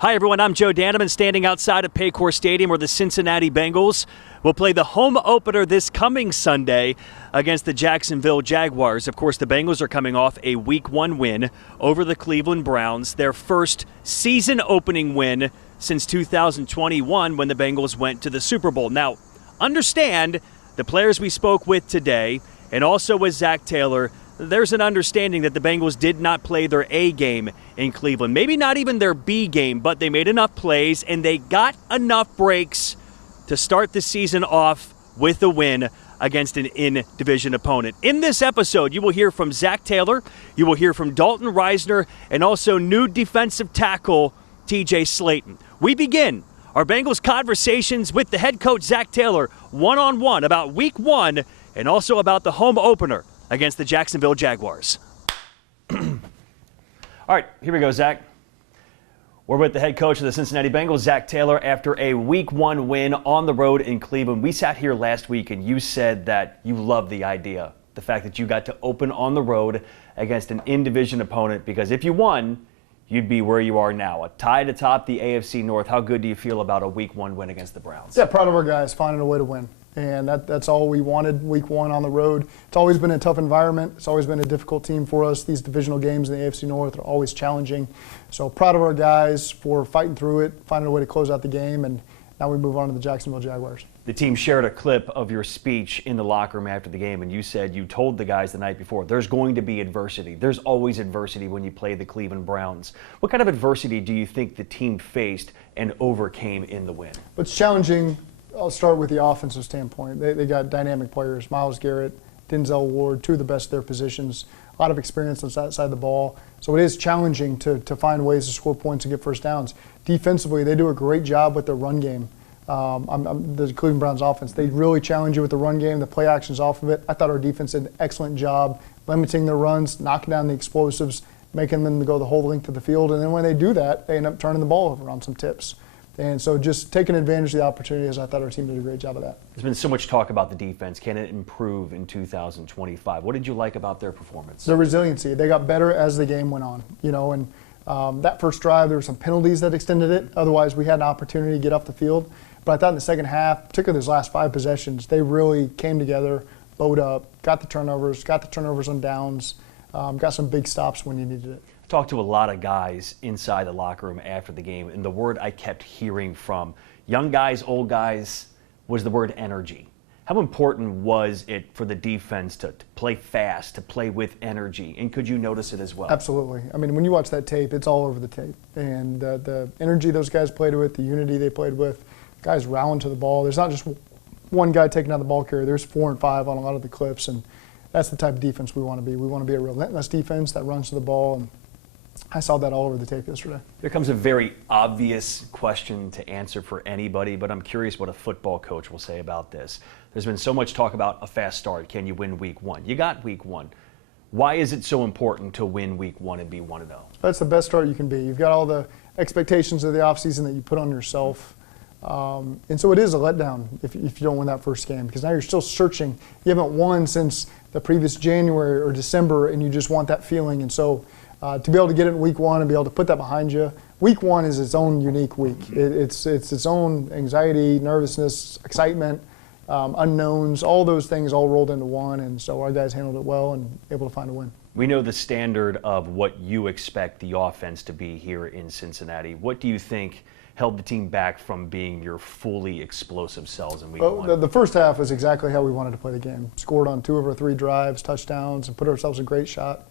Hi, everyone. I'm Joe Danneman, standing outside of Paycor Stadium where the Cincinnati Bengals will play the home opener this coming Sunday against the Jacksonville Jaguars. Of course, the Bengals are coming off a Week 1 win over the Cleveland Browns, their first season-opening win since 2021 when the Bengals went to the Super Bowl. Now, understand the players we spoke with today, and also with Zac Taylor, there's an understanding that the Bengals did not play their A game in Cleveland. Maybe not even their B game, but they made enough plays and they got enough breaks to start the season off with a win against an in-division opponent. In this episode, you will hear from Zac Taylor, you will hear from Dalton Risner, and also new defensive tackle TJ Sllayton. We begin our Bengals conversations with the head coach Zac Taylor one-on-one about Week 1 and also about the home opener against the Jacksonville Jaguars. All right, here we go, Zac. We're with the head coach of the Cincinnati Bengals, Zac Taylor, after a Week 1 win on the road in Cleveland. We sat here last week and you said that you loved the idea, the fact that you got to open on the road against an in-division opponent, because if you won, you'd be where you are now, a tie to top the AFC North. How good do you feel about a Week 1 win against the Browns? Yeah, proud of our guys finding a way to win. And that's all we wanted, Week 1 on the road. It's always been a tough environment. It's always been a difficult team for us. These divisional games in the AFC North are always challenging. So proud of our guys for fighting through it, finding a way to close out the game, and now we move on to the Jacksonville Jaguars. The team shared a clip of your speech in the locker room after the game, and you said you told the guys the night before, there's going to be adversity. There's always adversity when you play the Cleveland Browns. What kind of adversity do you think the team faced and overcame in the win? It's challenging. I'll start with the offensive standpoint. They got dynamic players, Myles Garrett, Denzel Ward, two of the best of their positions, a lot of experience on that side of the ball. So it is challenging to find ways to score points and get first downs. Defensively, they do a great job with their run game. The Cleveland Browns offense, they really challenge you with the run game, the play actions off of it. I thought our defense did an excellent job limiting their runs, knocking down the explosives, making them go the whole length of the field. And then when they do that, they end up turning the ball over on some tips. And so just taking advantage of the opportunities, I thought our team did a great job of that. There's been so much talk about the defense. Can it improve in 2025? What did you like about their performance? Their resiliency. They got better as the game went on. And that first drive, there were some penalties that extended it. Otherwise, we had an opportunity to get off the field. But I thought in the second half, particularly those last 5 possessions, they really came together, bowed up, got the turnovers on downs, got some big stops when you needed it. Talked to a lot of guys inside the locker room after the game, and the word I kept hearing from young guys, old guys, was the word energy. How important was it for the defense to play fast, to play with energy, and could you notice it as well? Absolutely. I mean, when you watch that tape, it's all over the tape. And the energy those guys played with, the unity they played with, guys rallying to the ball. There's not just one guy taking out the ball carrier. There's 4 and 5 on a lot of the clips, and that's the type of defense we want to be. We want to be a relentless defense that runs to the ball, and I saw that all over the tape yesterday. Here comes a very obvious question to answer for anybody, but I'm curious what a football coach will say about this. There's been so much talk about a fast start. Can you win Week 1? You got Week 1. Why is it so important to win Week 1 and be 1-0? That's the best start you can be. You've got all the expectations of the offseason that you put on yourself. And so it is a letdown if you don't win that first game, because now you're still searching. You haven't won since the previous January or December, and you just want that feeling. And so to be able to get it in Week 1 and be able to put that behind you, Week 1 is its own unique week. It's its own anxiety, nervousness, excitement, unknowns, all those things all rolled into one. And so our guys handled it well and able to find a win. We know the standard of what you expect the offense to be here in Cincinnati. What do you think held the team back from being your fully explosive selves in Week 1? The first half was exactly how we wanted to play the game. Scored on 2 of our 3 drives, touchdowns, and put ourselves a great shot.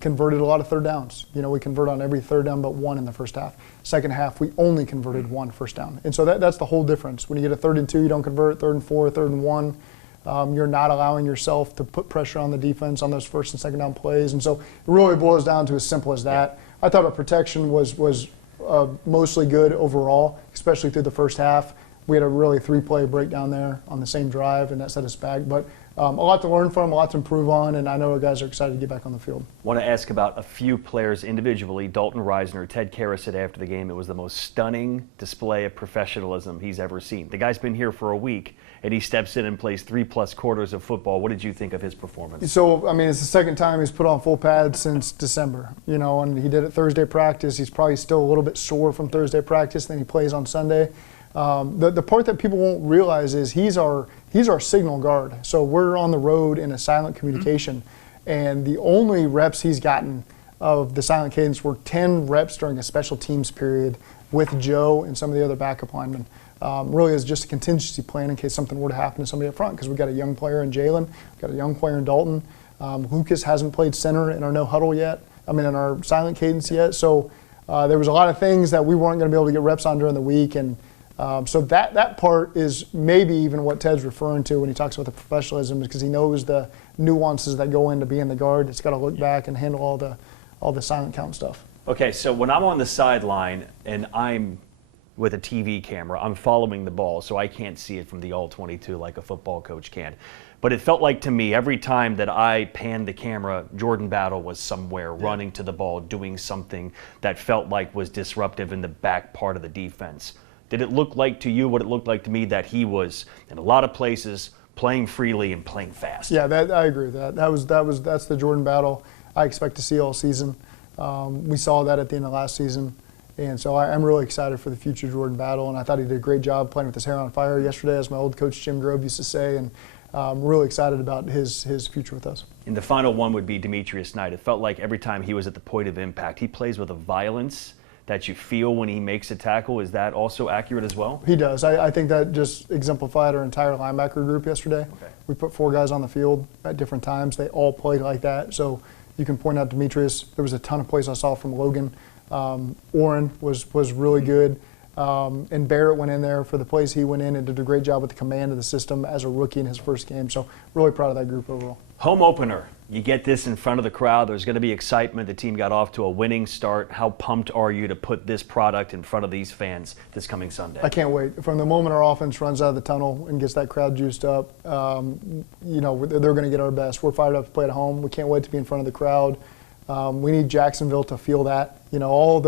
Converted a lot of third downs. We convert on every third down but 1 in the first half. Second half, we only converted 1 first down. And so that's the whole difference. When you get a 3rd and 2, you don't convert. 3rd and 4, 3rd and 1. You're not allowing yourself to put pressure on the defense on those first and second down plays. And so it really boils down to as simple as that. Yeah. I thought our protection was mostly good overall, especially through the first half. We had a really 3-play breakdown there on the same drive, and that set us back. But a lot to learn from, a lot to improve on, and I know our guys are excited to get back on the field. Want to ask about a few players individually. Dalton Risner, Ted Karras said after the game it was the most stunning display of professionalism he's ever seen. The guy's been here for a week, and he steps in and plays 3+ quarters of football. What did you think of his performance? So, I mean, it's the second time he's put on full pads since December, and he did it Thursday practice. He's probably still a little bit sore from Thursday practice, then he plays on Sunday. The part that people won't realize is he's our signal guard. So we're on the road in a silent communication, and the only reps he's gotten of the silent cadence were 10 reps during a special teams period with Joe and some of the other backup linemen. Really is just a contingency plan in case something were to happen to somebody up front, because we've got a young player in Jalen, we've got a young player in Dalton. Lucas hasn't played center in our no huddle yet, in our silent cadence yet. So there was a lot of things that we weren't going to be able to get reps on during the week, and so that part is maybe even what Ted's referring to when he talks about the professionalism, because he knows the nuances that go into being the guard. It's got to look back and handle all the silent count stuff. Okay, so when I'm on the sideline and I'm with a TV camera, I'm following the ball, so I can't see it from the all-22 like a football coach can. But it felt like to me every time that I panned the camera, Jordan Battle was somewhere running to the ball, doing something that felt like was disruptive in the back part of the defense. Did it look like to you what it looked like to me, that he was in a lot of places playing freely and playing fast? Yeah, I agree with that. That's the Jordan Battle I expect to see all season. We saw that at the end of last season, and so I'm really excited for the future Jordan Battle. And I thought he did a great job playing with his hair on fire yesterday, as my old coach Jim Grove used to say. And I'm really excited about his future with us. And the final one would be Demetrius Knight. It felt like every time he was at the point of impact, he plays with a violence that you feel when he makes a tackle. Is that also accurate as well? He does. I think that just exemplified our entire linebacker group yesterday. Okay. We put 4 guys on the field at different times. They all played like that. So you can point out Demetrius. There was a ton of plays I saw from Logan. Orrin was really good. And Barrett went in there for the plays he went in and did a great job with the command of the system as a rookie in his first game. So really proud of that group overall. Home opener. You get this in front of the crowd. There's going to be excitement. The team got off to a winning start. How pumped are you to put this product in front of these fans this coming Sunday? I can't wait. From the moment our offense runs out of the tunnel and gets that crowd juiced up, they're going to get our best. We're fired up to play at home. We can't wait to be in front of the crowd. We need Jacksonville to feel that. All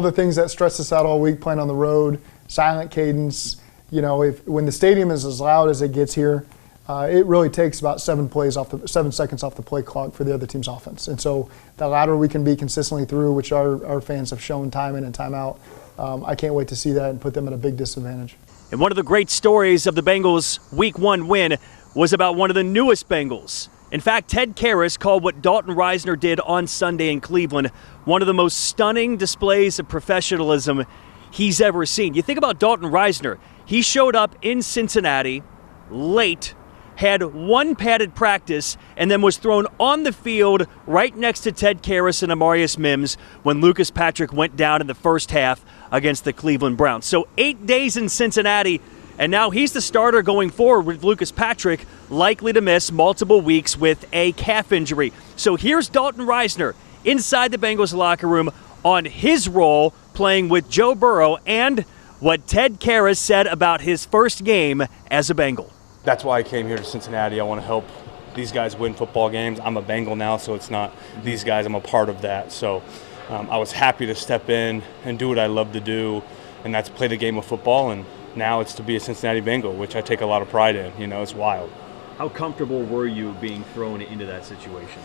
the things that stress us out all week playing on the road, silent cadence. When the stadium is as loud as it gets here, it really takes about 7 seconds off the play clock for the other team's offense. And so the louder we can be consistently through, which our fans have shown time in and time out, I can't wait to see that and put them at a big disadvantage. And one of the great stories of the Bengals' Week 1 win was about one of the newest Bengals. In fact, Ted Karras called what Dalton Risner did on Sunday in Cleveland one of the most stunning displays of professionalism he's ever seen. You think about Dalton Risner. He showed up in Cincinnati late, had 1 padded practice, and then was thrown on the field right next to Ted Karras and Amarius Mims when Lucas Patrick went down in the first half against the Cleveland Browns. So 8 days in Cincinnati, and now he's the starter going forward with Lucas Patrick likely to miss multiple weeks with a calf injury. So here's Dalton Risner inside the Bengals locker room on his role playing with Joe Burrow and what Ted Karras said about his first game as a Bengal. That's why I came here to Cincinnati. I want to help these guys win football games. I'm a Bengal now, so it's not these guys. I'm a part of that. So I was happy to step in and do what I love to do, and that's play the game of football. And now it's to be a Cincinnati Bengal, which I take a lot of pride in. It's wild. How comfortable were you being thrown into that situation?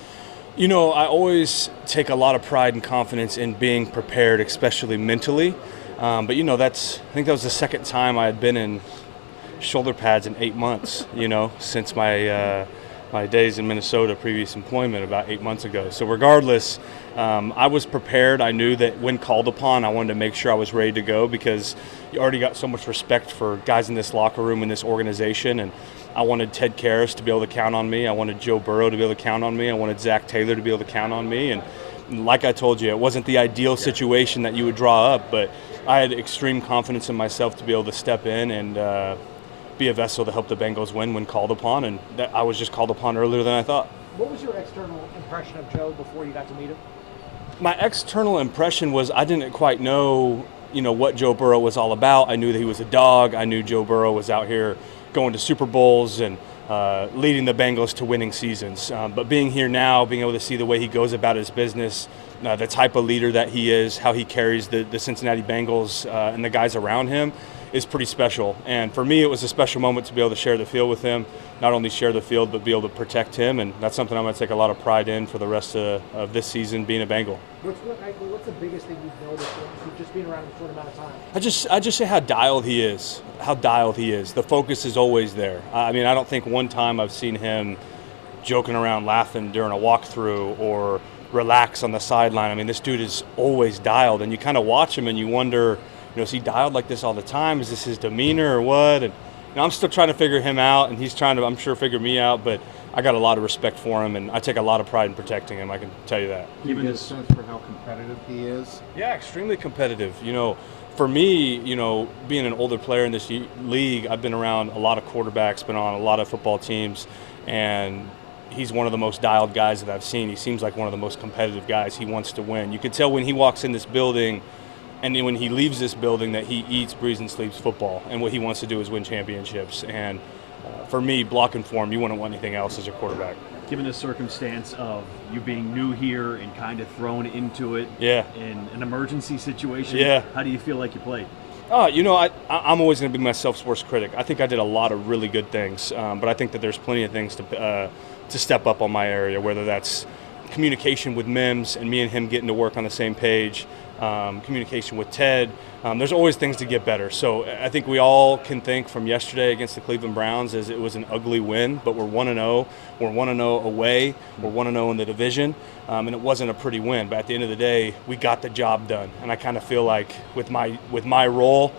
I always take a lot of pride and confidence in being prepared, especially mentally. But I think that was the second time I had been in shoulder pads in 8 months, since my days in Minnesota, previous employment about 8 months ago. So regardless, I was prepared. I knew that when called upon, I wanted to make sure I was ready to go, because you already got so much respect for guys in this locker room, in this organization, and I wanted Ted Karras to be able to count on me. I wanted Joe Burrow to be able to count on me. I wanted Zac Taylor to be able to count on me. And like I told you, it wasn't the ideal situation that you would draw up, but I had extreme confidence in myself to be able to step in and be a vessel to help the Bengals win when called upon, and that I was just called upon earlier than I thought. What was your external impression of Joe before you got to meet him? My external impression was I didn't quite know, what Joe Burrow was all about. I knew that he was a dog. I knew Joe Burrow was out here going to Super Bowls and leading the Bengals to winning seasons. But being here now, being able to see the way he goes about his business, the type of leader that he is, how he carries the Cincinnati Bengals and the guys around him is pretty special. And for me, it was a special moment to be able to share the field with him, not only share the field, but be able to protect him. And that's something I'm going to take a lot of pride in for the rest of this season being a Bengal. What's the biggest thing you've noticed from just being around him a short amount of time? I just say how dialed he is. How dialed he is. The focus is always there. I mean, I don't think one time I've seen him joking around, laughing during a walkthrough or relax on the sideline. I mean, this dude is always dialed, and you kind of watch him and you wonder, is he dialed like this all the time? Is this his demeanor or what? And I'm still trying to figure him out, and he's trying to, I'm sure, figure me out. But I got a lot of respect for him, and I take a lot of pride in protecting him. I can tell you that. Do you get a sense for how competitive he is? Yeah, extremely competitive. For me, being an older player in this league, I've been around a lot of quarterbacks, been on a lot of football teams, and he's one of the most dialed guys that I've seen. He seems like one of the most competitive guys. He wants to win. You could tell when he walks in this building and then when he leaves this building that he eats, breathes, and sleeps football, and what he wants to do is win championships. And for me, blocking for him, you wouldn't want anything else as a quarterback. Given the circumstance of you being new here and kind of thrown into it in an emergency situation, how do you feel like you played? I'm always going to be my self-sports critic. I think I did a lot of really good things, but I think that there's plenty of things to step up on my area, whether that's communication with Mims and me and him getting to work on the same page, communication with Ted. There's always things to get better. So I think we all can think from yesterday against the Cleveland Browns as it was an ugly win, but we're 1-0. We're 1-0 away. We're 1-0 in the division, and it wasn't a pretty win. But at the end of the day, we got the job done. And I kind of feel like with my role,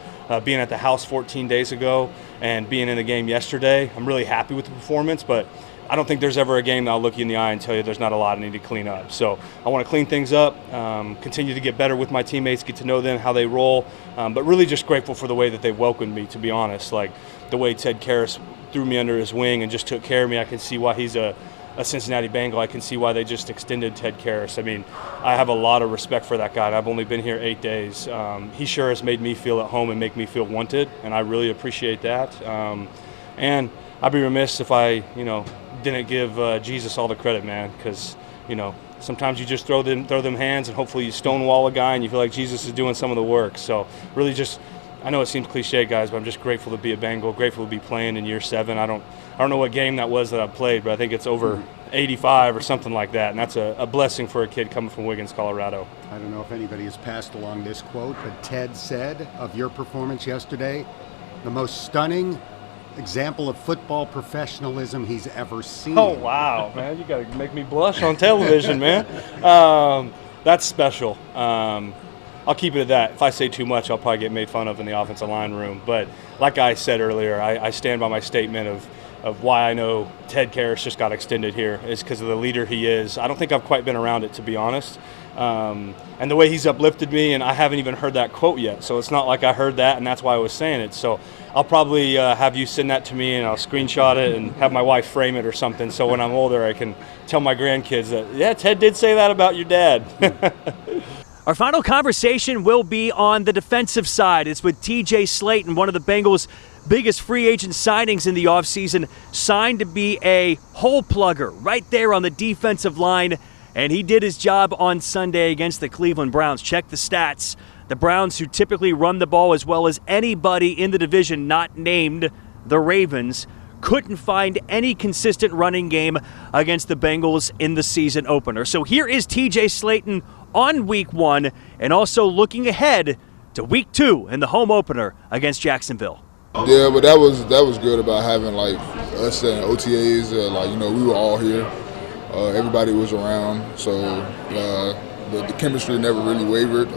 being at the house 14 days ago and being in the game yesterday, I'm really happy with the performance. But I don't think there's ever a game that I'll look you in the eye and tell you there's not a lot I need to clean up. So I want to clean things up, continue to get better with my teammates, get to know them, how they roll, but really just grateful for the way that they welcomed me, to be honest. Like the way Ted Karras threw me under his wing and just took care of me. I can see why he's a Cincinnati Bengal. I can see why they just extended Ted Karras. I mean, I have a lot of respect for that guy. I've only been here 8 days. He sure has made me feel at home and make me feel wanted, and I really appreciate that. And I'd be remiss if I, didn't give Jesus all the credit, man, because, sometimes you just throw them hands and hopefully you stonewall a guy and you feel like Jesus is doing some of the work. So really just, I know it seems cliche, guys, but I'm just grateful to be a Bengal, grateful to be playing in year 7. I don't know what game that was that I played, but I think it's over 85 or something like that, and that's a blessing for a kid coming from Wiggins, Colorado. I don't know if anybody has passed along this quote, but Ted said of your performance yesterday, the most stunning example of football professionalism he's ever seen. Oh, wow, man. You got to make me blush on television, man. That's special. I'll keep it at that. If I say too much, I'll probably get made fun of in the offensive line room. But like I said earlier, I stand by my statement of why I know Ted Karras just got extended here is because of the leader he is. I don't think I've quite been around it, to be honest. And the way he's uplifted me, and I haven't even heard that quote yet. So it's not like I heard that, and that's why I was saying it. So I'll probably have you send that to me, and I'll screenshot it and have my wife frame it or something. So when I'm older, I can tell my grandkids that, yeah, Ted did say that about your dad. Our final conversation will be on the defensive side. It's with TJ Sllayton, one of the Bengals' biggest free agent signings in the offseason, signed to be a hole plugger right there on the defensive line. And he did his job on Sunday against the Cleveland Browns. Check the stats. The Browns, who typically run the ball as well as anybody in the division not named the Ravens, couldn't find any consistent running game against the Bengals in the season opener. So here is TJ Sllayton on week 1 and also looking ahead to week 2 in the home opener against Jacksonville. Yeah, but that was good about having like us and OTAs. We were all here. Everybody was around, so the chemistry never really wavered.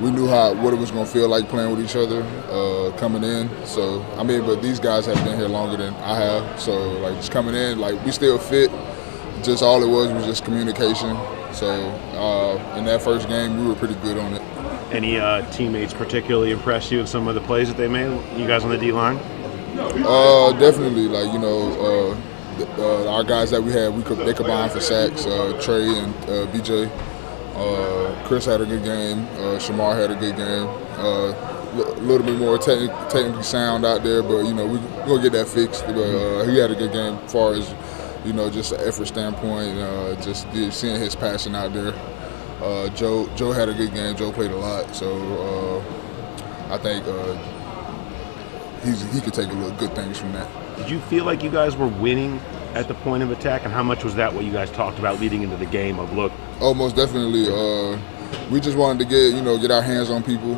We knew what it was going to feel like playing with each other coming in. So, but these guys have been here longer than I have. So, just coming in, we still fit. Just all it was just communication. So, in that first game, we were pretty good on it. Any teammates particularly impressed you with some of the plays that they made, you guys on the D-line? Definitely. Our guys that we had, they combined for sacks. Trey and BJ. Chris had a good game. Shamar had a good game. a little bit more technically sound out there, but you know we're gonna get that fixed. But he had a good game as far as you know, just an effort standpoint. Just seeing his passion out there. Joe had a good game. Joe played a lot, so I think he could take a little good things from that. Did you feel like you guys were winning at the point of attack, and how much was that what you guys talked about leading into the game of look? Oh, most definitely. We just wanted to get our hands on people,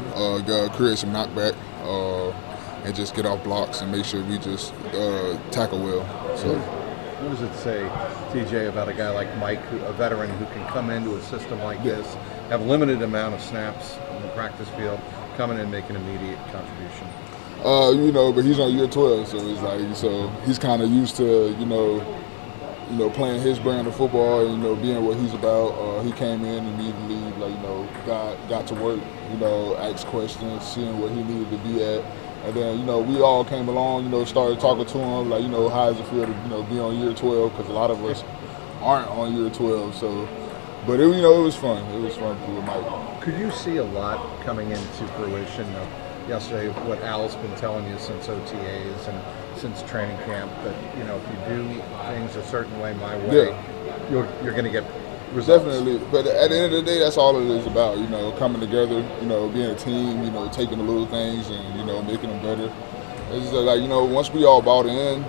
create some knockback, and just get off blocks and make sure we just tackle well. So. What does it say, TJ, about a guy like Mike, a veteran who can come into a system like this, have a limited amount of snaps on the practice field, come in and make an immediate contribution? You know, but he's on year 12, so it's like he's kind of used to playing his brand of football and being what he's about. He came in immediately, got to work, asked questions, seeing what he needed to be at. And then, we all came along, started talking to him, how does it feel to, be on year 12? Because a lot of us aren't on year 12. So, but it was fun. It was fun with Mike. Could you see a lot coming into fruition of yesterday, what Al's been telling you since OTAs and since training camp, that, if you do things a certain way, my way, you're going to get results? Definitely. But at the end of the day, that's all it is about, coming together, being a team, taking the little things and, making them better. It's just once we all bought in,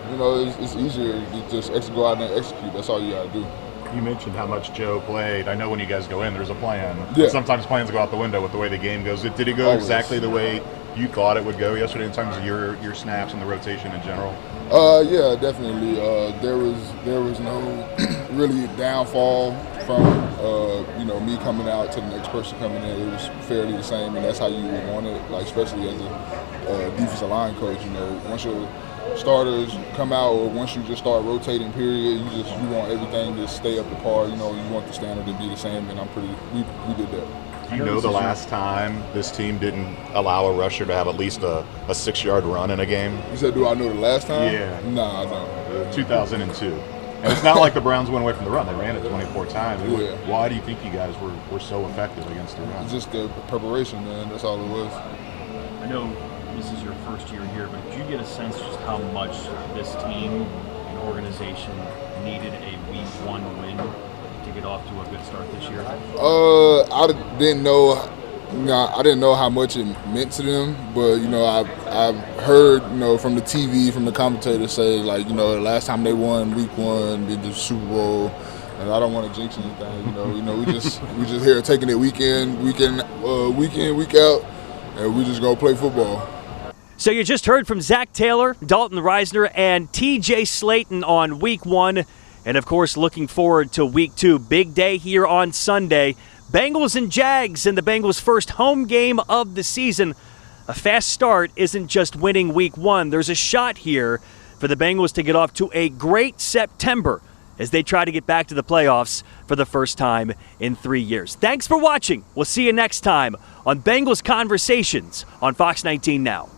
it's easier to just go out there and execute. That's all you got to do. You mentioned how much Joe played. I know when you guys go in, there's a plan. Yeah. Sometimes plans go out the window with the way the game goes. Did it go Always. Exactly the way you thought it would go yesterday in terms of your snaps and the rotation in general? Yeah, definitely. There was no really downfall from me coming out to the next person coming in. It was fairly the same, and that's how you would want it. Especially as a defensive line coach, once your starters come out, or once you just start rotating, period, you want everything to stay up to par. You want the standard to be the same, and we did that. Do you know the last time this team didn't allow a rusher to have at least a 6-yard run in a game? You said, do I know the last time? Yeah. Nah, I don't. 2002. And it's not like the Browns went away from the run. They ran it 24 times. Yeah. Why do you think you guys were so effective against the run? Just the preparation, man. That's all it was. I know this is your first year here, but did you get a sense just how much this team and organization needed a Week 1 win to get off to a good start this year? I didn't know. I didn't know how much it meant to them, but I've heard from the TV, from the commentators say the last time they won Week 1, did the Super Bowl, and I don't want to jinx anything. We just here taking it week in, week out, and we just gonna play football. So you just heard from Zac Taylor, Dalton Risner, and TJ Sllayton on Week 1. And, of course, looking forward to Week 2. Big day here on Sunday. Bengals and Jags in the Bengals' first home game of the season. A fast start isn't just winning Week 1. There's a shot here for the Bengals to get off to a great September as they try to get back to the playoffs for the first time in 3 years. Thanks for watching. We'll see you next time on Bengals Conversations on Fox 19 Now.